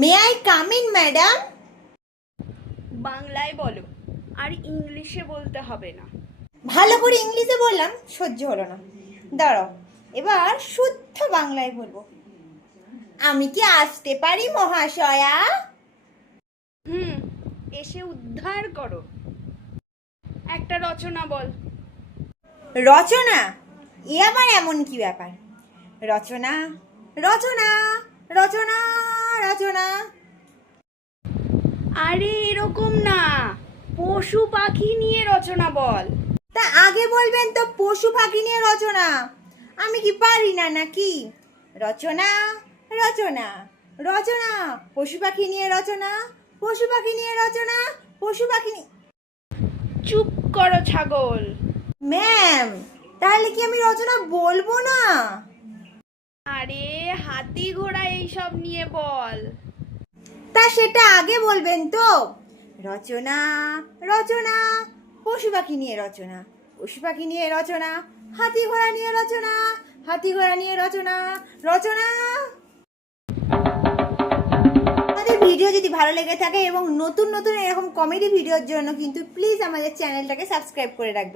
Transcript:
May I come in madam? বাংলায় বলো, আর ইংলিশে বলতে হবে না। ভালো করে ইংলিশে বললাম, সহ্য হলো না। দাঁড়াও, এবার শুদ্ধ বাংলায় বলবো। আমি কি আসতে পারি মহাশয়া? হুম, এসে উদ্ধার করো। একটা রচনা বল। রচনা? এ আবার এমন কি ব্যাপার? রচনা রচনা রচনা রচনা। আরে এরকম না, পশু পাখি নিয়ে রচনা বল। তা আগে বলবেন তো পশু পাখি নিয়ে রচনা। আমি কি পারি না নাকি? রচনা রচনা রচনা, পশু পাখি নিয়ে রচনা, পশু পাখি নিয়ে রচনা, পশু পাখি নিয়ে। চুপ করো ছাগল। ম্যাম, তাহলে কি আমি রচনা বলবো না? আরে হাতি ঘোড়া এইসব নিয়ে বল। তা সেটা আগে বলবেন তো। রচনা রচনা, পশু পাখি নিয়ে রচনা, পশু পাখি নিয়ে রচনা, হাতি ঘোড়া নিয়ে রচনা, হাতি ঘোড়া নিয়ে রচনা, রচনা। আমাদের ভিডিও যদি ভালো লেগে থাকে এবং নতুন নতুন এরকম কমেডি ভিডিওর জন্য কিন্তু প্লিজ আমাদের চ্যানেলটাকে সাবস্ক্রাইব করে রাখবেন।